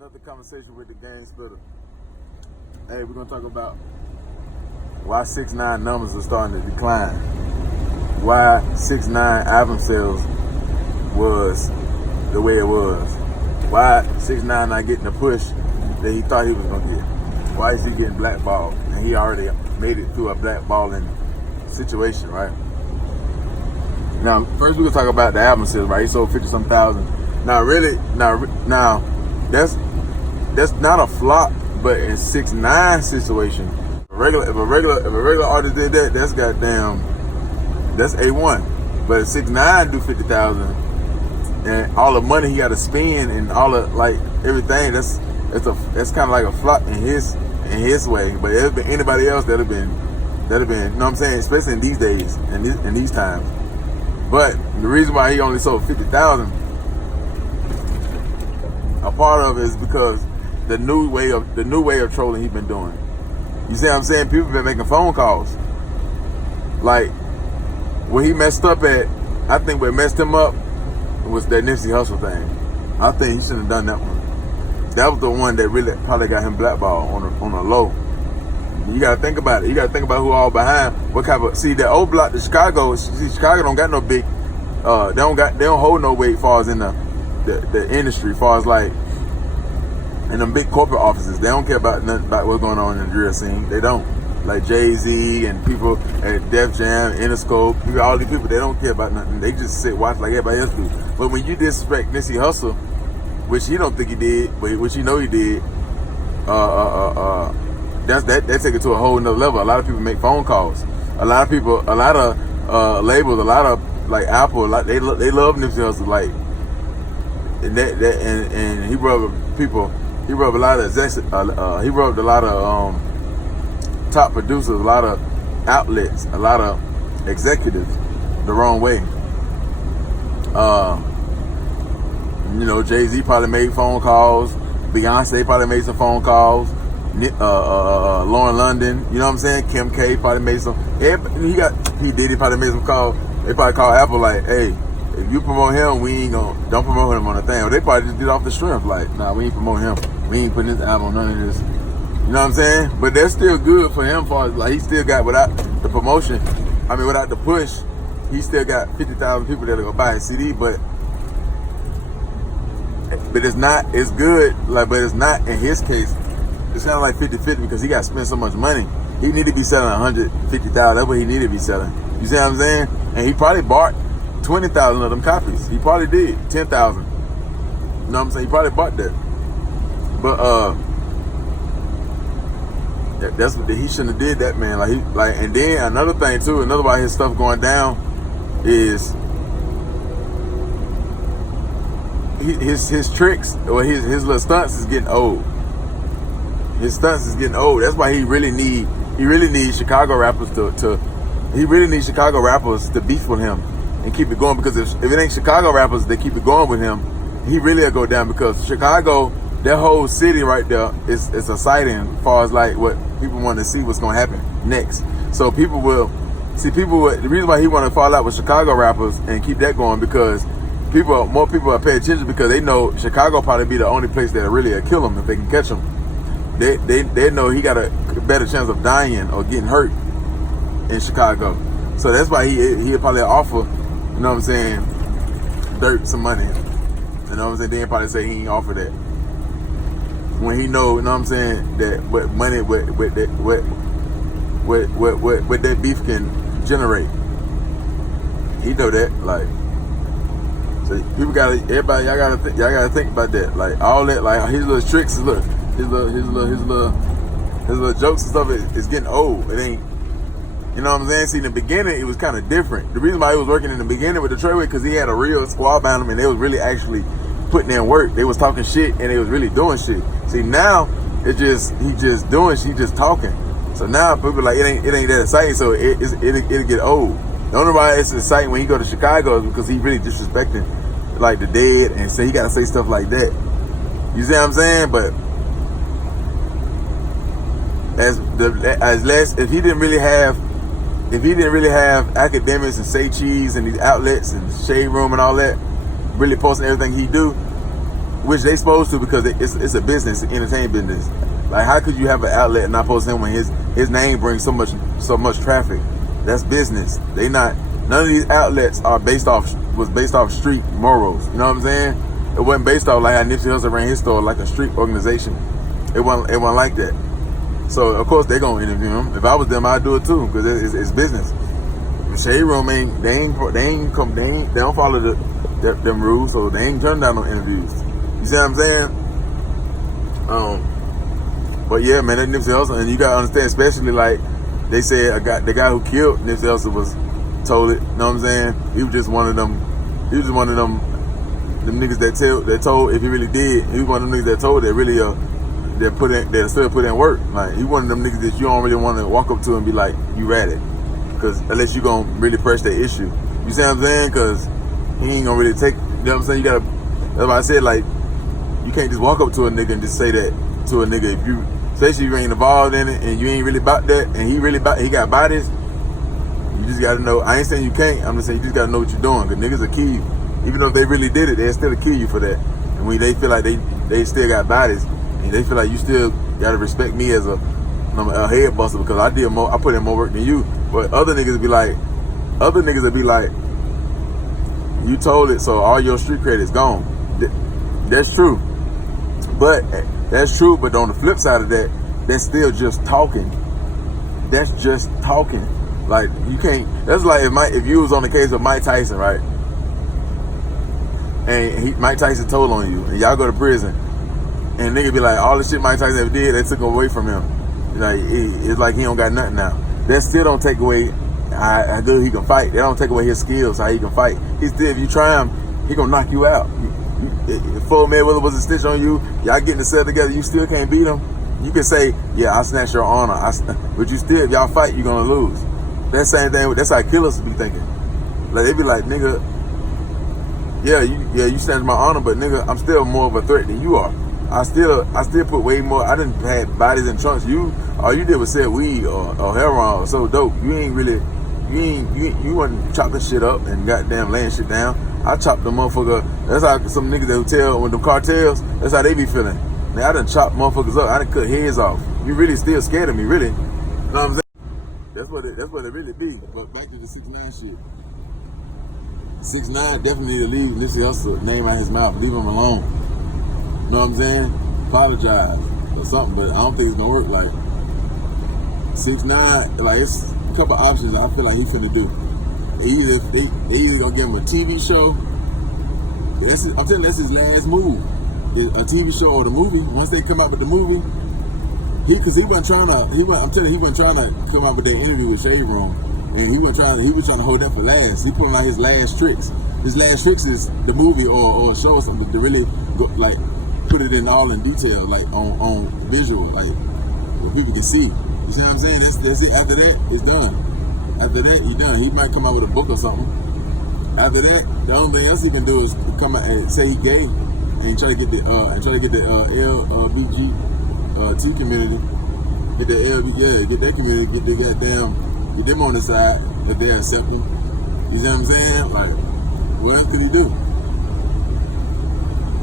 another conversation with the gang splitter. Hey, we're gonna talk about why 6ix9ine numbers are starting to decline. Why 6ix9ine album sales was the way it was. Why 6ix9ine not getting the push that he thought he was gonna get. Why is he getting blackballed? And he already made it through a blackballing situation, right? Now, first we're gonna talk about the album sales, right? He sold 50-some thousand. Now, that's not a flop, but in 6ix9ine situation, if a regular artist did that, that's A1. But if 6ix9ine do 50,000, and all the money he got to spend and all the everything, that's kind of like a flop in his way. But if been anybody else that'd have been, you know what I'm saying? Especially in these days and in these times. But the reason why he only sold 50,000, a part of it is because the new way of trolling he's been doing. You see what I'm saying? People been making phone calls. Like, where he messed up at, I think what messed him up was that Nipsey Hussle thing. I think he shouldn't have done that one. That was the one that really probably got him blackballed on a low. You gotta think about it. You gotta think about who all behind. What kind of, see, the old block, the Chicago don't got no big, they don't hold no weight as far as in the industry, as far as like in them big corporate offices. They don't care about nothing about what's going on in the drill scene. They don't. Like Jay-Z and people at Def Jam, Interscope, all these people, they don't care about nothing. They just sit watch like everybody else do. But when you disrespect Nipsey Hussle, which he don't think he did, but which he know he did, that take it to a whole nother level. A lot of people make phone calls. A lot of labels, a lot of like Apple, they love Nipsey Hussle, like, and he rubbed people. He rubbed a lot of top producers, a lot of outlets, a lot of executives the wrong way. Jay-Z probably made phone calls. Beyonce probably made some phone calls. Lauren London, you know what I'm saying? Kim K probably made some. P. Diddy probably made some calls. They probably called Apple like, hey, if you promote him, we ain't don't promote him on the thing. Or they probably just did it off the strength, like, nah, we ain't promoting him. We ain't putting this album on none of this. You know what I'm saying? But that's still good for him, for like he still got, without the promotion, without the push, he still got 50,000 people that'll go buy his CD. But it's not, it's good, but it's not in his case. It's kind of like 50-50 because he got to spend so much money. He need to be selling 150,000. That's what he need to be selling. You see what I'm saying? And he probably bought 20,000 of them copies. He probably did 10,000. You know what I'm saying? He probably bought that. But that's what he shouldn't have did that, man. And then another thing too, another why his stuff going down is his tricks or his little stunts is getting old. His stunts is getting old. That's why he really needs Chicago rappers to beef with him and keep it going, because if it ain't Chicago rappers that keep it going with him, he really will go down, because Chicago, that whole city right there is exciting as far as like what people want to see what's going to happen next. So the reason why he want to fall out with Chicago rappers and keep that going, because more people will pay attention, because they know Chicago probably be the only place that really will kill him if they can catch him. They know he got a better chance of dying or getting hurt in Chicago. So that's why he'll probably offer, you know what I'm saying, Dirt some money. You know what I'm saying? Then probably say he ain't offer that. When he know, you know what I'm saying, that what money, what that beef can generate. He know that, like. So people y'all gotta think about that. Like all that, like his little tricks, his little jokes and stuff is getting old. It ain't, you know what I'm saying? See, in the beginning, it was kind of different. The reason why he was working in the beginning with the Treyway, because he had a real squad behind him, and they was really actually putting in work. They was talking shit, and they was really doing shit. See, now he just talking. So now people like, it ain't that exciting. So it'll get old. The only reason it's exciting when he go to Chicago is because he really disrespecting like the dead, and say he gotta say stuff like that. You see what I'm saying? But if he didn't really have academics and say cheese and these outlets and shade room and all that, really posting everything he do, which they supposed to because it's a business, an entertainment business. Like, how could you have an outlet and not post him when his name brings so much traffic? That's business. None of these outlets was based off street morals. You know what I'm saying? It wasn't based off like how Nipsey Hussle ran his store, like a street organization. It wasn't like that. So of course they gonna interview him. If I was them, I'd do it too because it's business. The Shade Room they don't follow them rules, so they ain't turning down no interviews. You see what I'm saying? But yeah, man, that Nipsey Hussle, and you gotta understand, especially like they said, the guy who killed Nipsey Hussle was told it. You know what I'm saying? He was just one of them. He was just one of them niggas that told if he really did. He was one of them niggas that told that really that still put in work. Like, he one of them niggas that you don't really want to walk up to and be like, you ratted, because unless you gonna really press that issue. You see what I'm saying? Because he ain't gonna really take. You know what I'm saying? You gotta. That's why I said, like, you can't just walk up to a nigga and just say that to a nigga if you, especially if you ain't involved in it and you ain't really about that, and he got bodies. You just gotta know. I ain't saying you can't. I'm just saying you just gotta know what you're doing. Cause niggas will kill you. Even though if they really did it, they'll still kill you for that. And when they feel like they still got bodies, and they feel like you still gotta respect me as a head buster because I put in more work than you. But other niggas would be like, you told it, so all your street credit's gone. That's true. But on the flip side of that, that's still just talking. That's just talking. Like, you can't. That's like if you was on the case of Mike Tyson, right? And Mike Tyson told on you, and y'all go to prison, and nigga be like, all the shit Mike Tyson ever did, they took away from him. Like, it's like he don't got nothing now. That still don't take away how good he can fight. They don't take away his skills, how he can fight. He still, if you try him, he gonna knock you out. If Floyd Mayweather was a stitch on you, y'all get in the cell together, you still can't beat him. You can say, yeah, I snatched your honor, but you still, if y'all fight, you're gonna lose. That same thing, that's how killers be thinking. Like, they be like, nigga, you snatched my honor, but nigga, I'm still more of a threat than you are. I still put way more. I didn't had bodies in trunks. All you did was sell weed or heroin or so dope. You wasn't chopping shit up and goddamn laying shit down. I chopped the motherfucker. That's how some niggas that tell when them cartels, that's how they be feeling. Man, I done chopped motherfuckers up. I done cut heads off. You really still scared of me, really. You know what I'm saying? That's what it really be. But back to the 6ix9ine shit. 6ix9ine definitely need to leave Nipsey Hussle name out his mouth. Leave him alone. You know what I'm saying? Apologize or something, but I don't think it's gonna work. Like, 6ix9ine, like, it's a couple options I feel like he finna do. They either gonna give him a TV show. I'm telling you, that's his last move. A TV show or the movie. Once they come out with the movie, he wasn't trying to come out with that interview with Shade Room, and he was trying to hold that for last. He putting out his last tricks. His last tricks is the movie or show or something to really go, like, put it in all in detail, like on visual, like where people can see. You see what I'm saying? That's it. After that, it's done. After that, he done. He might come out with a book or something. After that, the only thing else he can do is come out and say he gay and try to get the LBGT community, get that community, get them on the side that they accept him. You see what I'm saying? Like, what else can he do?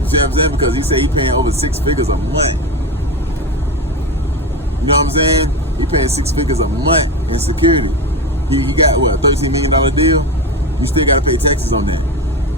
You see what I'm saying? Because he said he paying over 6 figures a month. You know what I'm saying? He paying 6 figures a month in security. He got what, a $13 million deal? You still gotta pay taxes on that.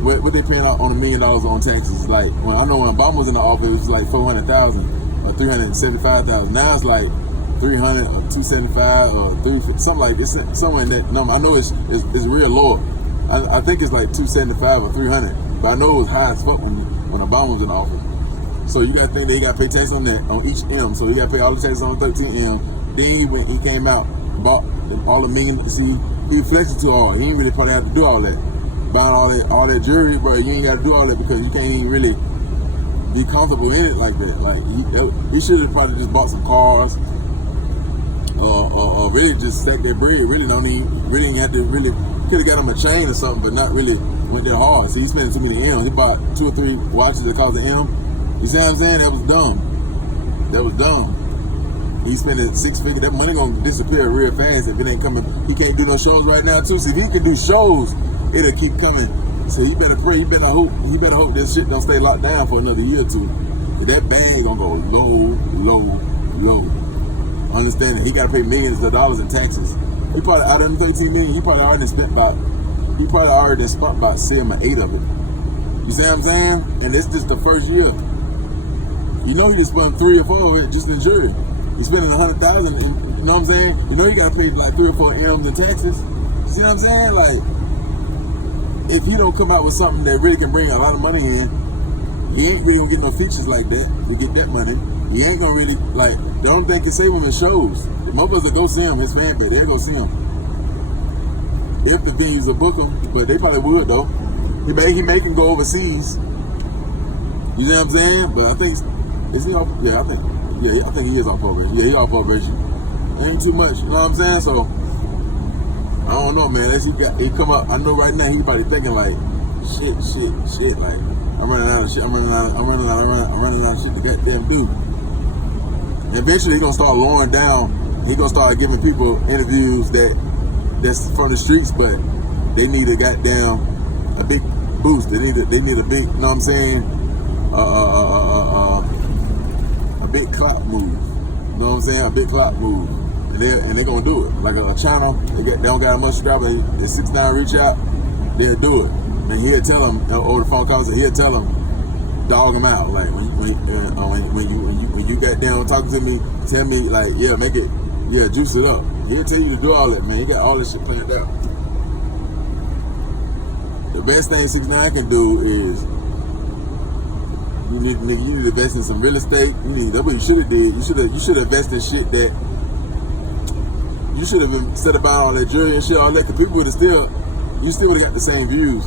What they paying on $1 million on taxes? Like, when I know when Obama was in the office, it was like $400,000 or $375,000. Now it's like $300 or $275 or $350, something like this, somewhere in that number. I know it's real low. I think it's like $275 or $300, but I know it was high as fuck when Obama was in office. So you got to think that he got to pay tax on that, on each M. So he got to pay all the taxes on 13M. Then he came out, bought all the million. See, he flexed too hard. He ain't really probably have to do all that. Buying all that jewelry, bro, you ain't got to do all that because you can't even really be comfortable in it like that. Like, he should have probably just bought some cars, or really just stack that bread. Really ain't have to really. Could have got him a chain or something, but not really went that hard. See, he spent too many M's. He bought 2 or 3 watches that cost an M. You see what I'm saying? That was dumb. He spent 6 figures. That money gonna disappear real fast if it ain't coming. He can't do no shows right now too. See, if he can do shows, it'll keep coming So he better pray. He better hope this shit don't stay locked down for another year or two. That bag gonna go low. Understand that he gotta pay millions of dollars in taxes. He probably out of them 13 million. He probably already spent about say 8 of it. You see what I'm saying? And it's just the first year. You know he just spent 3 or 4 of it just in jury. He's spending 100,000. You know what I'm saying? You know you gotta pay like 3 or 4 M's in taxes. See what I'm saying? Like, if he don't come out with something that really can bring a lot of money in, he ain't really gonna get no features like that to get that money. He ain't gonna really, like, the only thing can save him is shows. The motherfuckers that go see him, his fan page, they go see him. If the venues will book him, but they probably would though. He make him go overseas. You know what I'm saying? But I think, is he off? Yeah, I think he is off probation. Yeah, he off probation. Ain't too much, you know what I'm saying? So, I don't know, man. As he come up, I know right now he probably thinking like, shit. Like, I'm running out of shit. I'm running out of shit to goddamn do. And eventually he gonna start lowering down. He gonna start giving people interviews that's from the streets, but they need a big boost. They need a big, you know what I'm saying? A big clout move. You know what I'm saying? A big clout move. And they're gonna do it. Like a channel, they don't got a much subscribers. The 6ix9ine reach out, they'll do it. And he'll tell them over the phone calls. He'll tell them, dog them out. Like when you got down talking to me, tell me like, yeah, make it, yeah, juice it up. He'll tell you to do all that, man. He got all this shit planned out. The best thing 6ix9ine can do is you need to invest in some real estate. That's what you should have did. You should have invested in shit that. You should have been instead of buying all that jewelry and shit, all that, because people would have you still would have got the same views.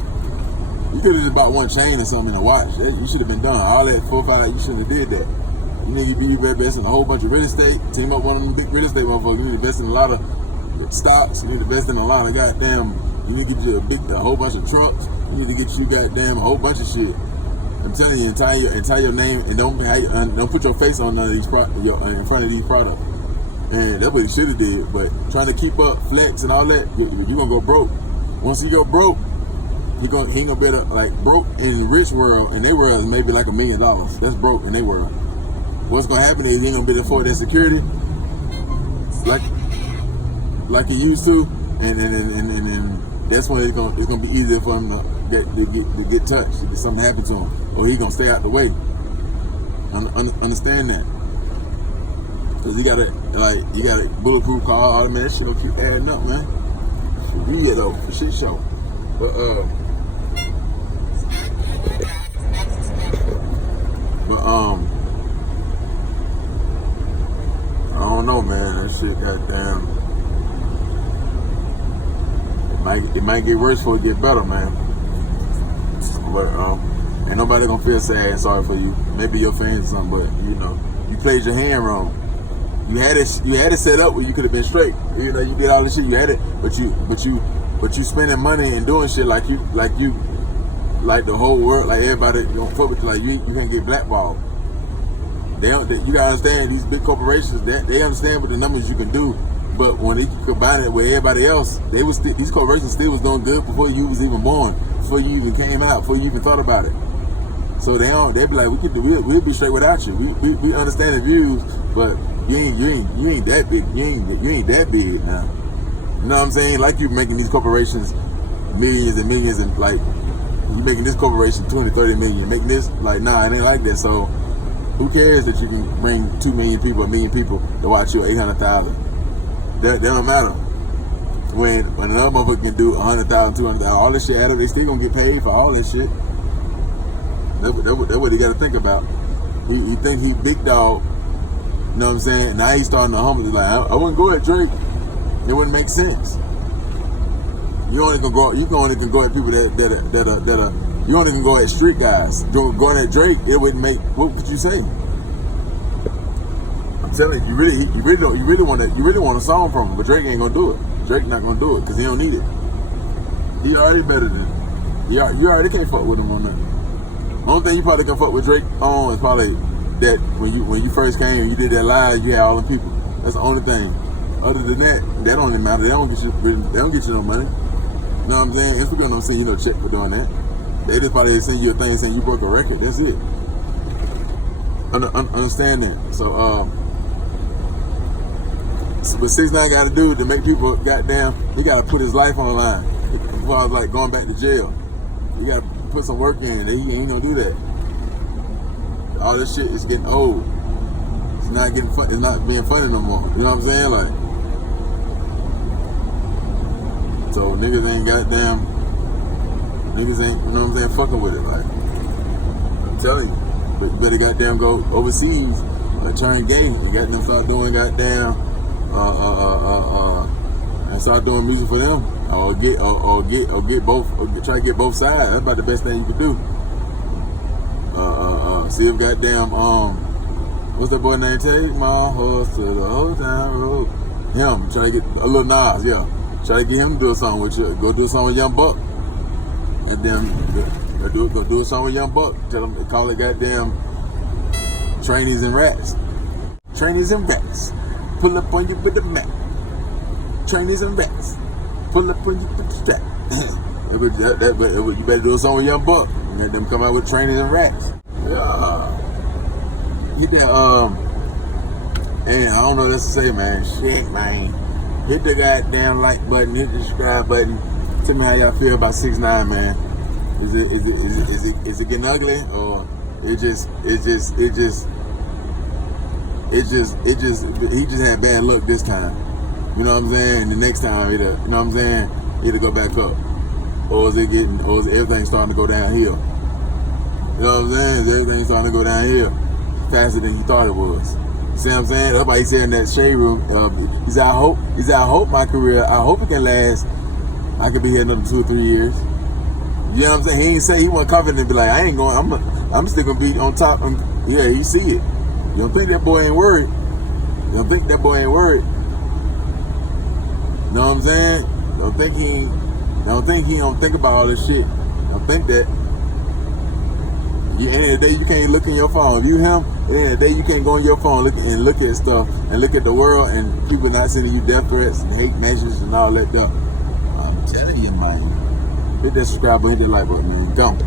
You could have just bought one chain or something and a watch. You should have been done. All that 4 or 5, you shouldn't have did that. You need to be investing in a whole bunch of real estate. Team up one of them big real estate motherfuckers. You need to invest in a lot of stocks. You need to invest in a lot of goddamn. You need to get you a whole bunch of trucks. You need to get you goddamn a whole bunch of shit. I'm telling you, and tie your name and don't put your face on none of these in front of these products. And that's what he should have did. But trying to keep up flex and all that, you're gonna go broke. Once he go broke, he ain't gonna be like broke in the rich world. In their world, is maybe like $1 million. That's broke in their world. What's gonna happen is he ain't gonna be able to afford that security like he used to, and that's when it's gonna be easier for him to get touched if something happen to him, or he gonna stay out the way. Understand that. Cause you got a bulletproof car, all that, man. That shit gonna keep adding up, man. For real though, for shit show. But I don't know, man. That shit, goddamn. It might get worse before it get better, man. But ain't nobody gonna feel sad and sorry for you. Maybe your fans or something, but you know, you played your hand wrong. You had it set up where you could have been straight. You know, you did all this shit. You had it, but you spending money and doing shit like the whole world, like everybody, you know, like you can't get blackballed. You gotta understand, these big corporations, they understand what the numbers you can do, but when they combine it with everybody else, these corporations still was doing good before you was even born, before you even came out, before you even thought about it. So they'd be like, we'll be straight without you. We understand the views, but you ain't that big. You ain't that big now. You know what I'm saying? Like you making these corporations millions and millions, and like you making this corporation 20, 30 million. You're making this like, nah, it ain't like that. So who cares that you can bring 2 million people, 1 million people to watch you 800,000? That don't matter. When another motherfucker can do 100,000, 200,000, all this shit added up, they still gonna get paid for all this shit. That's what he got to think about. He think he big dog. You know what I'm saying? Now he's starting to humble. He's like, I wouldn't go at Drake. It wouldn't make sense. You only can go at people that are. You only can go at street guys. Going at Drake, it wouldn't make. What would you say? I'm telling you, you really want a song from him, but Drake ain't gonna do it. Drake not gonna do it because he don't need it. He already better than. You already can't fuck with him on that. The only thing you probably can fuck with Drake on is probably that when you first came and you did that live, you had all the people. That's the only thing. Other than that don't even matter. They don't get you no money. You know what I'm saying? Instagram don't send you no check for doing that. They just probably send you a thing saying you broke a record. That's it. Understand that. So, what 6ix9ine got to do to make people goddamn, he got to put his life on the line. As far as like going back to jail, he got to put some work in. He ain't gonna do that. All this shit is getting old. It's not getting fun. It's not being funny no more. You know what I'm saying? Like, so niggas ain't goddamn. Niggas ain't, you know what I'm saying, fucking with it. Like, I'm telling you, but you better goddamn go overseas or turn gay and goddamn start doing goddamn and start doing music for them, or get both, or try to get both sides. That's about the best thing you can do. See if goddamn what's that boy name? Take my horse to the old town road. Him, try to get a little Nas, yeah. Try to get him to do a song with you. Go do a song with Young Buck. And then go do a song with Young Buck. Tell them to call it goddamn Trainees and Rats. Trainees and Rats. Pull up on you with the map. Trainees and Rats. Pull up on you with the strap. You better do a song with Young Buck. And let them come out with Trainees and Rats. Hit that, and I don't know what else to say, man. Shit, man. Hit the goddamn like button, hit the subscribe button. Tell me how y'all feel about 6ix9ine, man. Is it getting ugly, or he just had bad luck this time. You know what I'm saying? And the next time you know what I'm saying, it'll go back up. Or is everything starting to go downhill? You know what I'm saying? Is everything starting to go downhill faster than you thought it was? You see what I'm saying? That's why he said in that shade room, he said, I hope my career, I hope it can last. I could be here another 2 or 3 years. You know what I'm saying? He ain't say he wasn't confident and be like, I ain't going, I'm still gonna be on top. Yeah, you see it. You don't think that boy ain't worried. You don't think that boy ain't worried. You know what I'm saying? Don't think he don't think about all this shit. Don't think that. At the end of the day, you can't look in your phone. If you him, at the end of the day, you can't go on your phone and look at stuff and look at the world and people not sending you death threats and hate messages and all that stuff. I'm telling you, man. Hit that subscribe button, hit that like button, man. Don't.